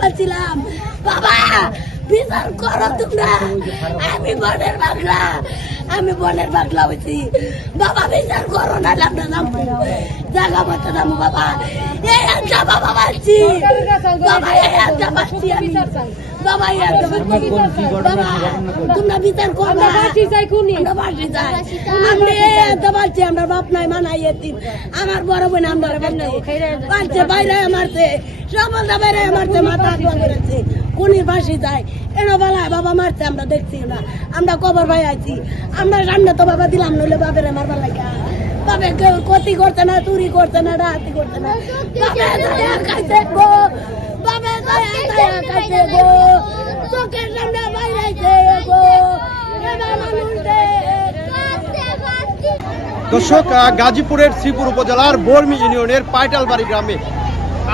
বলছিলাম বাবা বিচার করো তোমরা, আমি বনের বাগলা হয়েছি বাবা, বিচার করো না আমরা নামবো জায়গা মতো নামবো বাবা, এই একটা বাবা মারছি বাবা, এই একটা মারছি আমি বাবা, এই একটা মারছি বাবা, তোমরা বিচার করো না, আমরা বাড়ি যাই, আমি একটা মারছি, আমরা বাপ নাই মানাই এতিম, আমার বড় বোন আমরা মারছে, বাইরে মারছে, সমাজটা বাইরে মারছে, মাথা আটকা করেছে, কোনি ফাঁসি যায় এনো বেলায় বাবা মারছে, আমরা দেখছি না, আমরা কবর ভাই আছি, আমরা সামনে তো বাবা দিলাম, নইলে বাপের মারবা লাগে, বাপে কেউ ক্ষতি করছে না, চুরি করছে না, ডাকাতি করছে না, খাইছে গো, বাপে খাইছে গো, চোখের সামনে বাইরেছে গো, দর্শক, গাজীপুরের শ্রীপুর উপজেলার বর্মি ইউনিয়নের পাইটালবাড়ি গ্রামে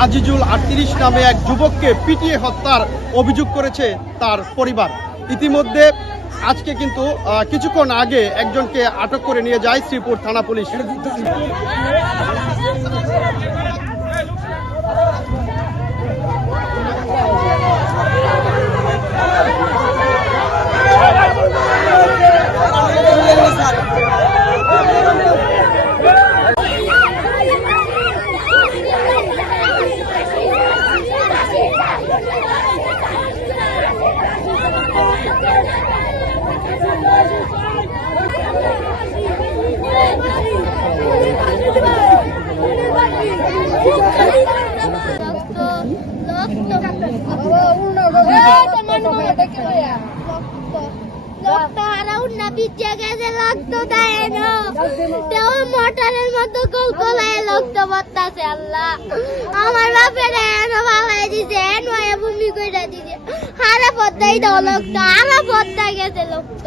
আজিজুল 38 নামে এক যুবককে পিটিয়ে হত্যার অভিযোগ করেছে তার পরিবার। ইতিমধ্যে আজকে কিন্তু কিছুক্ষণ আগে একজনকে আটক করে নিয়ে যায় শ্রীপুর থানা পুলিশ। মোটরের মতো কলকলায় রক্ত পড়তাছে, আল্লাহ আমার বাপের ভালাই দিছে, ভূমি কইরা দিছে, হারা পদ্মাই দাও রক্ত, আমার পদ্মা গেছে রক্ত,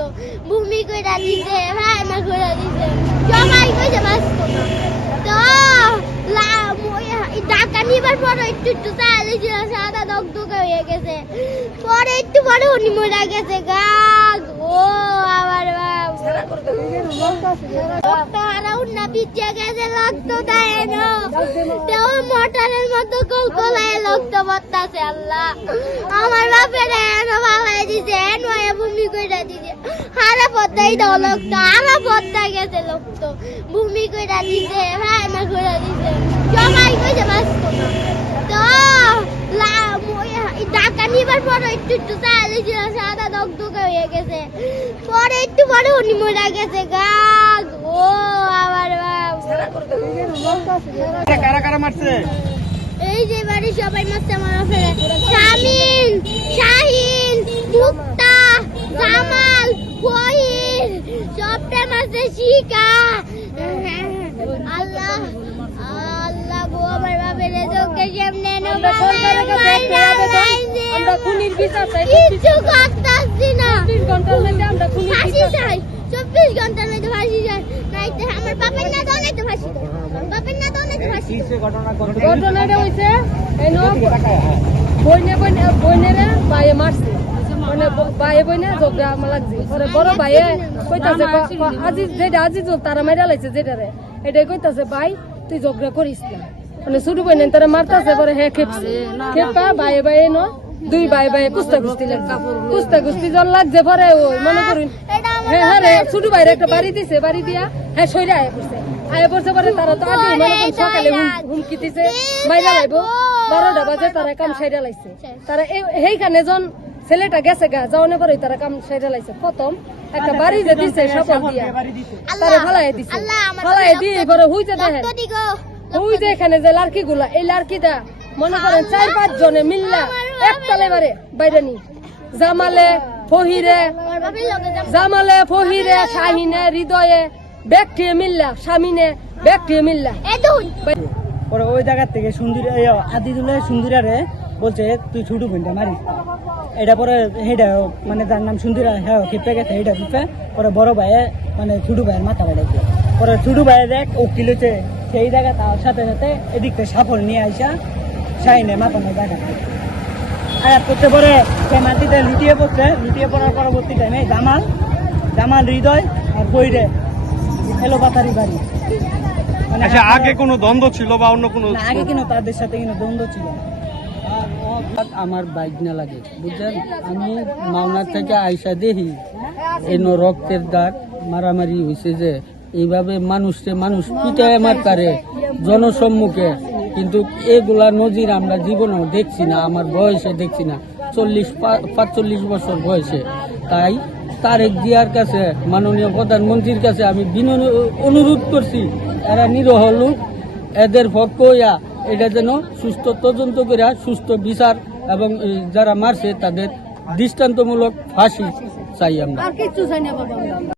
ভূমি কইরা দিছে, ভাই না কইরা দিছে, জমাই কইছে বাঁচতো তো টাকা নিবার পর একটু একটু চাইলে সাদা দগদগে হয়ে গেছে, পরে একটু পরে উনি মরে গেছে গা ও আমার মোটরের মতো কলকলায় রক্ত পড়তাছে, আল্লাহ আমার বাপের ভালাই দিছে, ভূমি কইরা দিছে, হারা পদ্মাই দাও রক্ত, আমার পদ্মা গেছে রক্ত, ভূমি কইরা দিছে, ভাই না কইরা দিছে, জমাই কইছে বাঁচতো তো টাকা নিবার পর একটু একটু চাইলে সাদা দগদগে হয়ে গেছে, পরে একটু পরে উনি মরে গেছে গা ও আমার কারা কারা মারছে? এই যে বাড়ি সবাই মারছে, মারা ফেলে শামিন, শাহিন, মুক্তা, জামাল, ফহির, সবটা মারছে, শিকা, আল্লাহ আল্লাহ গো আমার বাপের চোখের সামনে কিছু করতেছি না, 24 ঘন্টার মধ্যে ফাঁসি যায়, নাইতে আমার বাপের না দাও, নাইতে ফাঁসি দাও, বাপের না দাও, নাইতে ফাঁসি দাও। ঘটনাটা হইছে বইনেরা বাইয়ে মারছে, মানে বাইয়ে বইনে ঝগড়া আমার লাগছে, বড় বাইয়ে কইতাছে আজি যেটা আজিজুল তারা মাইরা লাইছে যেটারে, এটাই কইতাছে ভাই তুই ঝগড়া করিস না, মানে ছোট বইনে তারা মারতাছে, পরে হ্যাঁ খেপছে, খেপা বাইয়ে বাইয়ে ন দুই ভাই ভাই কুস্তা কুস্তি লাগছে, কুস্তা কুস্তি জল লাগছে, পরে ওই মনে করুন হ্যাঁ হ্যাঁ রে ছোট ভাইরে একটা বাড়ি দিছে, বাড়ি দিয়া হ্যাঁ সইরে আয়া পড়ছে, পরে তারা তো আগে মনে করুন সকালে হুমকি দিছে মাইরা লাইবো, 12টা বাজে তারা কাম সাইরা লাইছে, তারা সেইখানে জন ছেলেটা গেছে গা যাওয়ানে পরে তারা কাম সাইরা লাইছে, প্রথম একটা বাড়ি যে দিছে সফল দিয়া তারা ফালাই দিছে, ফালাই দিয়ে এবারে হুইতে দেখেন হুই যে এখানে যে লাড়কি গুলা, এই লাড়কিটা মনে করেন 4-5 জনে মিল্লা একতালে বারে বাইরে নি, জামালে ফহিরে শাহিনে হৃদয়ে ব্যক্তিয়ে মিল্লা, স্বামীনে ব্যক্তিয়ে মিল্লা, পরে ওই জায়গা থেকে সুন্দরী আদিদুল্লাহ সুন্দরারে বলছে তুই ছোট বোনটা মারিস, এটা পরে হেডা মানে যার নাম সুন্দরা হ্যাঁ খেপে গেছে, হেডা খেপে পরে বড় ভাইয়ে মানে ছোট ভাইয়ের মাথা বাড়াইছে, পরে ছোট ভাইয়ে দেখ ও কিলোছে সেই জায়গা, তার সাথে সাথে এদিক থেকে সাফল নিয়ে আইসা শাহিনে মাথা নিয়ে জায়গা আয়াত করতে, পরে সে মাটিতে লুটিয়ে পড়ছে, লুটিয়ে পড়ার পরবর্তী টাইমে জামাল হৃদয় আর বইরে এলো পাতারি বাড়ি মানে আচ্ছা, আগে কোনো দ্বন্দ্ব ছিল বা অন্য কোনো? না, আগে কিন্তু তাদের সাথে কিন্তু দ্বন্দ্ব ছিল না। আমার বাইক না লাগে বুঝছেন, আমি মাওনার থেকে আইসা দেখি এনো রক্তের দাগ মারামারি হয়েছে, যে এইভাবে মানুষ পিটায় মার পারে জনসম্মুখে, কিন্তু এগুলা নজির আমরা জীবনেও দেখছি না, আমার বয়সে দেখছি না, 45 বছর বয়সে। তাই তারেক জিয়ার কাছে, মাননীয় প্রধানমন্ত্রীর কাছে আমি অনুরোধ করছি, এরা নিরহ লোক, এদের পক্ষ হইয়া এটা যেন সুস্থ তদন্ত করে সুস্থ বিচার এবং যারা মারছে তাদের দৃষ্টান্তমূলক ফাঁসি চাই আমরা। আর কিচ্ছু চাই না বাবা।